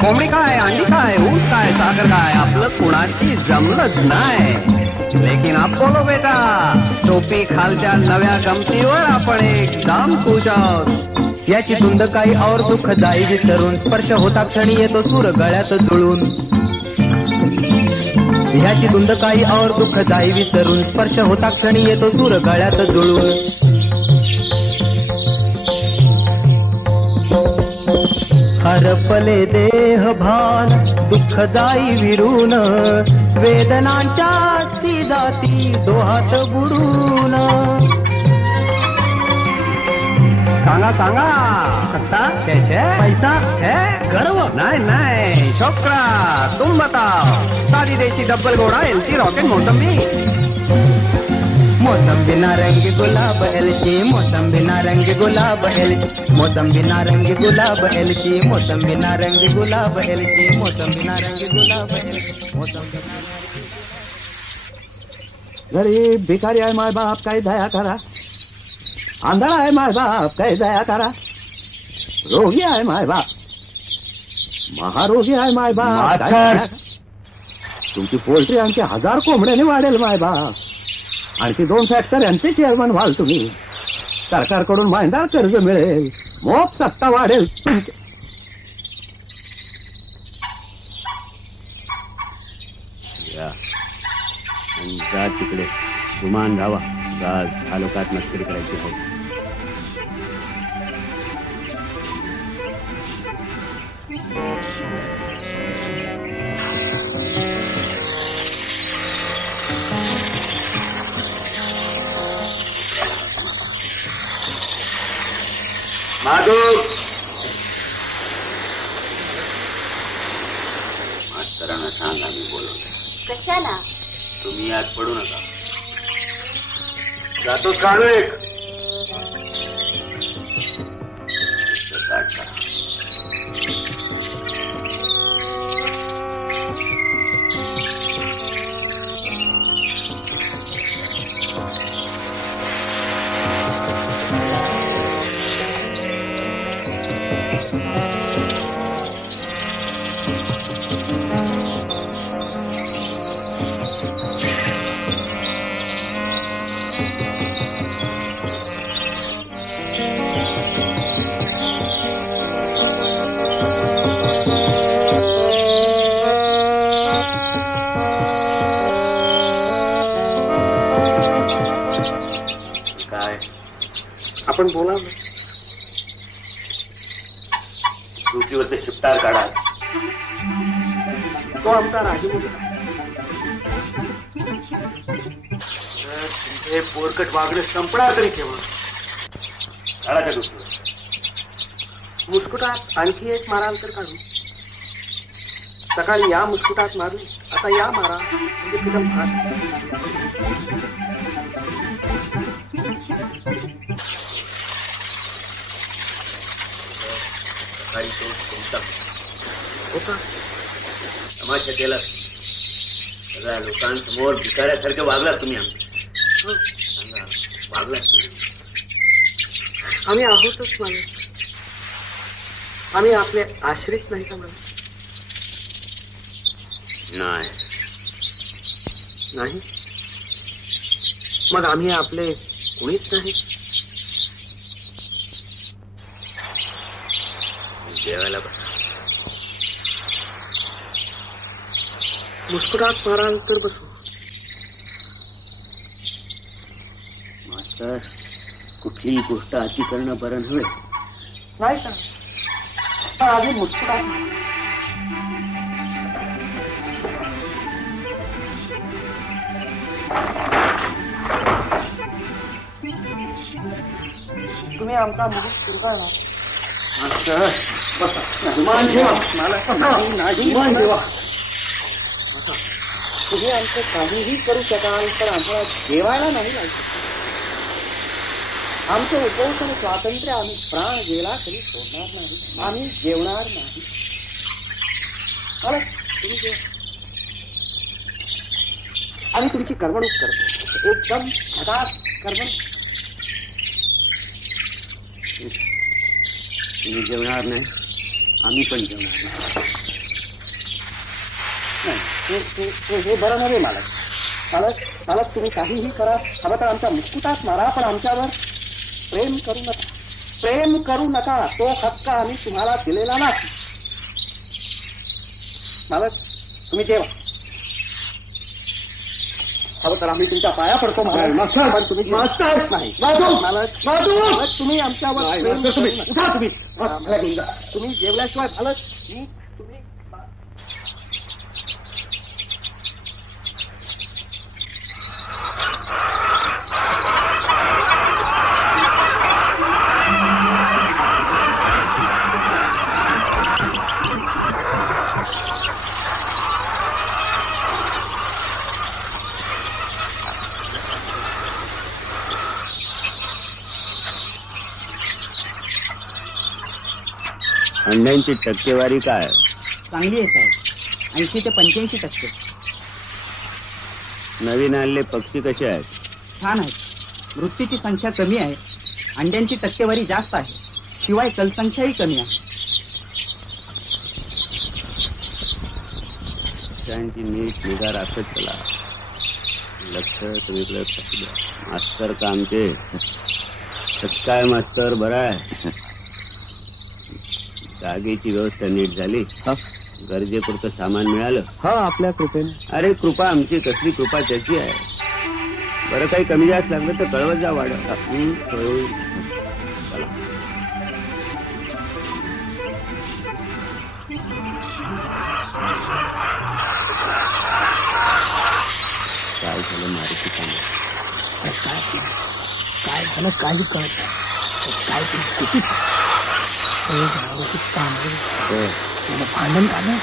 कोंबडी काय अंडी काय ऊस काय साखर काय आपलं कुणाची जमलंच नाही. लेकिन अपोलो बेटा टोपी खालच्या नव्या गमतीवर आपण एकदम खुश आहोत याची धुंद काही और दुःख जाई विसरून स्पर्श होता क्षणी येतो सूर गळ्यात जुळून. याची धुंद काही और दुःखदायी विसरून स्पर्श होता क्षणी येतो सूर गळ्यात जुळून. हरपले देह भान दुःखदायी विरून. वेदनांच्या जाती दोहात बुडून. सांगा सांगा. सत्ता पैसा है गर्व. नाही नाही. छोकरा तुम बताओ साधी देशी डब्बल घोडा एलची रॉकेट मोसंबी मोसंबी नारंगी गुलाब एलची मोसंबी नारंगी गुलाब एलची मोसंबी नारंगी गुलाब एलची मोसंबी नारंगी गुलाब एलची मोसंबी नारंगी गुलाब एलची मोसंबी गरीब भिकारी आहे माय बाप काही दया करा। आंधळा आहे माय बाप काही दया करा। रोगी आहे माय बाप महारोगी आहे माय बाप. तुमची पोल्ट्री आणखी हजार कोंबड्याने वाढेल माय बाप। आणखी दोन फॅक्टऱ्यांचे चेअरमन व्हाल तुम्ही. सरकारकडून मायदार कर्ज मिळेल. मोप सत्ता वाढेल. या. आणि जा तिकडे. गुमान राहावा. जा तालुक्यात मस्करी करायची हो. माधव! मास्तरांना सांग आम्ही बोलवलं कशाला? तुम्ही यात पडू नका. जातो काढू एक पोरकट वागणे संपणार तरी केव्हा का ड्युटीवर मुस्कुटात आणखी एक माराल तर काढू. सकाळी या मुस्कुटात मारू आता या मारा म्हणजे तुझा भात सकाळी तो तुमचा होता तमाशा केला. सगळ्या लोकांसमोर भिकाऱ्यासारखे वागला तुम्ही तुम्ही आम्ही आहोतच माणूस आम्ही आपले आश्रित नाही का नाही. नाही? मग आम्ही आपले कोणीच नाही? जेवायला बसा. मुस्कुटात माराल तर बसू. मास्तर कुठलीही गोष्ट अति करणं बरं नव्हे. नाही का पण आधी मुस्कुटात तुम्ही आमचा गुमान ठेवा. गुमान ठेवा. तुम्ही आमचं काहीही करू शकाल पण आम्हाला जेवायला नाही लागत. आमचं उपोषण स्वातंत्र्य आम्ही प्राण गेला तरी सोडणार नाही. आम्ही जेवणार नाही. आम्ही तुमची करमणूक करतो. एकदम हठात करमणूक. तुम्ही जेवणार नाही. आम्ही पण जेवणार नाही. हे- बरं नव्हे मालक. मालक मालक तुम्ही काहीही करा. हवं तर आमचा मुस्कुटाच मारा पण आमच्यावर. प्रेम करू नका. प्रेम करू नका. तो हक्क आम्ही तुम्हाला दिलेला नाही. मालक तुम्ही जेवा. हवं तर आम्ही तुमच्या पाया पडतो महाराज पण तुम्ही जेवा. नाही. मालक मालक, तुम्ही आमच्यावर तुम्ही मला जेवल्याशिवाय मालक अंड्यांची टक्केवारी काय? चांगली आहे साहेब. ऐंशी ते पंच्याऐंशी टक्के. नवीन आणले पक्षी कसे आहेत? छान आहे मृत्यूची संख्या कमी आहे. अंड्यांची टक्केवारी जास्त आहे. शिवाय कलसंख्याही कमी आहे. त्यांची नीट निगा राखत चला. लक्ष सगळीकडे. मास्तर का आमचे कसं काय मास्तर बरं आहे. जागेची व्यवस्था नीट झाली. गरजेपुरतं सामान मिळालं. हा आपल्या कृपेने. अरे कृपा आमची कसली कृपा त्याची आहे. बरं काही कमी जास्त लागलं तर कळवत जा वाढ काय झालं मारुती सांगा? काय झालं? काही कळत काय किती काम हो. भांडण काढलं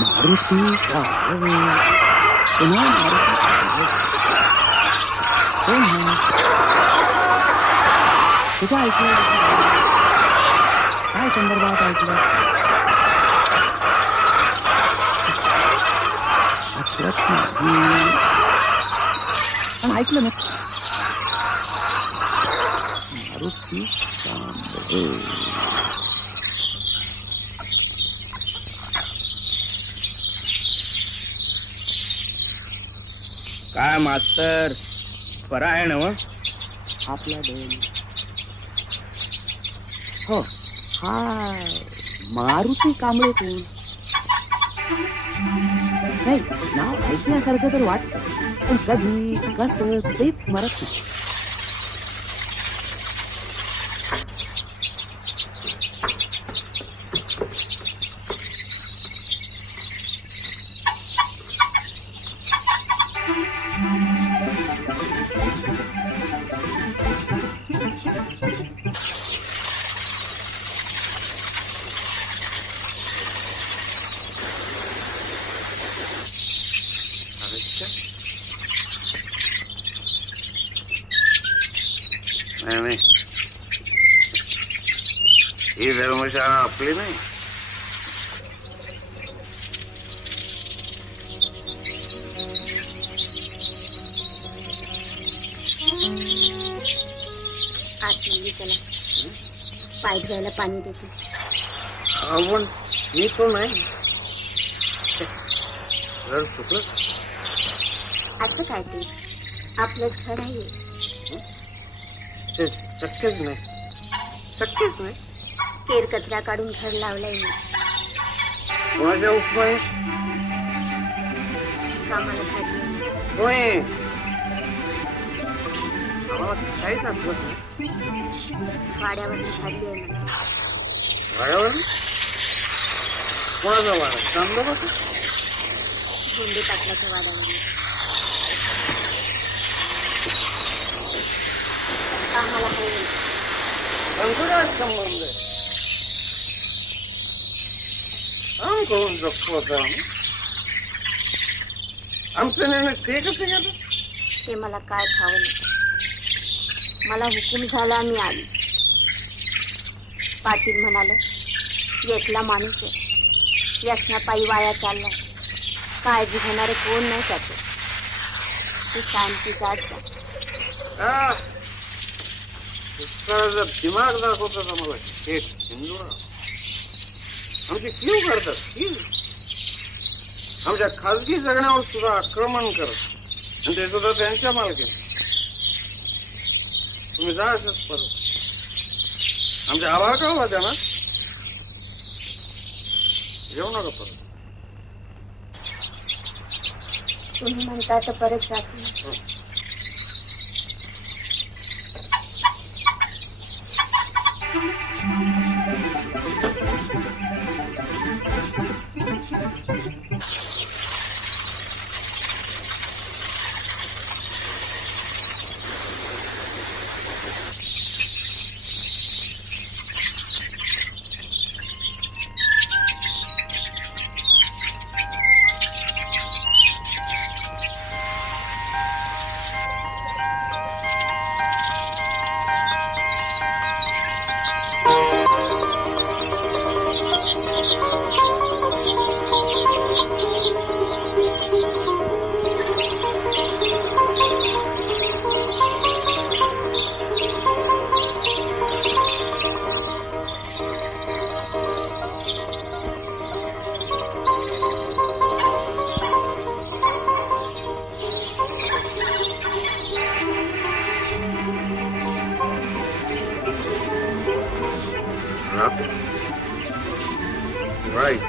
मारुती पुन्हा मारुती कोण हा? कुठं ऐकलं काय संदर्भात ऐकलं. पण ऐकलं ना. मारुती. काय मास्तर? बरा आहे ना मग आपला बैल हो मारुती कांबळे कोण? नाही नाव ऐकण्यासारखं तर वाटत. पण कधी कस तेच मरत नाही नाही नाही ही आपली नाही पाय धुवायला पाणी देते. आपण मी तो नाही. घर चुकलं असं काय ते? आपलं घर आहे. ते शक्यच नाही. शक्यच नाही? केर कचरा काढून घर लावलंय मी. कोणाच्या उपमाय? कामाला काढली होय. आम्हाला काहीच आठवत वाड्यावर काढली आहे मी वाड्यावर कोणाचा वाडा? चांदोबाचा गुंडे टाकल्याच्या वाड्यावर आम्हाला काही संकुडात संबंध आहे. आम करून जगतो होता आम्ही आमचं निर्णय ते कसं गेलं ते मला काय खावं नाही. मला हुकूम झाला मी आली. पाटील म्हणाल एकला माणूस आहे. व्यसनापायी वाया चाललाय काळजी घेणारे कोण नाही त्याचे. ती शांती जात जा. आ, दुष्काळाचा दिमाग दाखवतात आम्हाला हे हिंदूराव आमची कीव करतात? कीव आमच्या खाजगी जगण्यावर सुद्धा आक्रमण करत आणि ते सुद्धा त्यांच्या मालकी तुम्ही जा असंच परत. आमच्या आभार कळवा द्या ना येऊ नका परत. तुम्ही म्हणता तर परत जाते aí.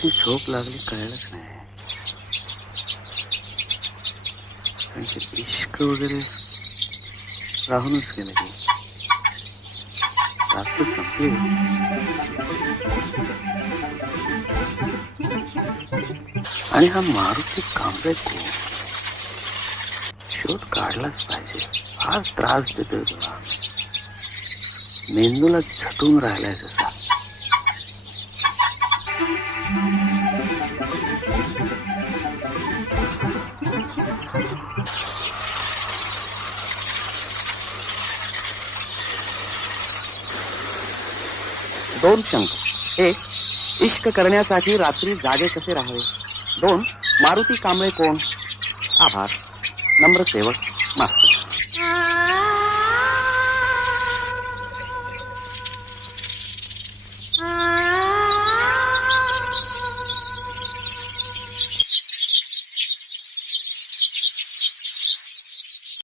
कधी झोप लागली कळलंच नाही. त्यांचे इश्क वगैरे राहूनच गेले की. रात्र संपले आणि हा मारुती कांबळे कोण शोध काढलाच पाहिजे. फार त्रास देतोय तुला. मेंदूला झटून राहिलाय जसं. दोन शंख. एक इश्क करण्यासाठी रात्री जागे कसे राहावे? दोन मारुती कांबळे कोण? आभार. नम्र सेवक.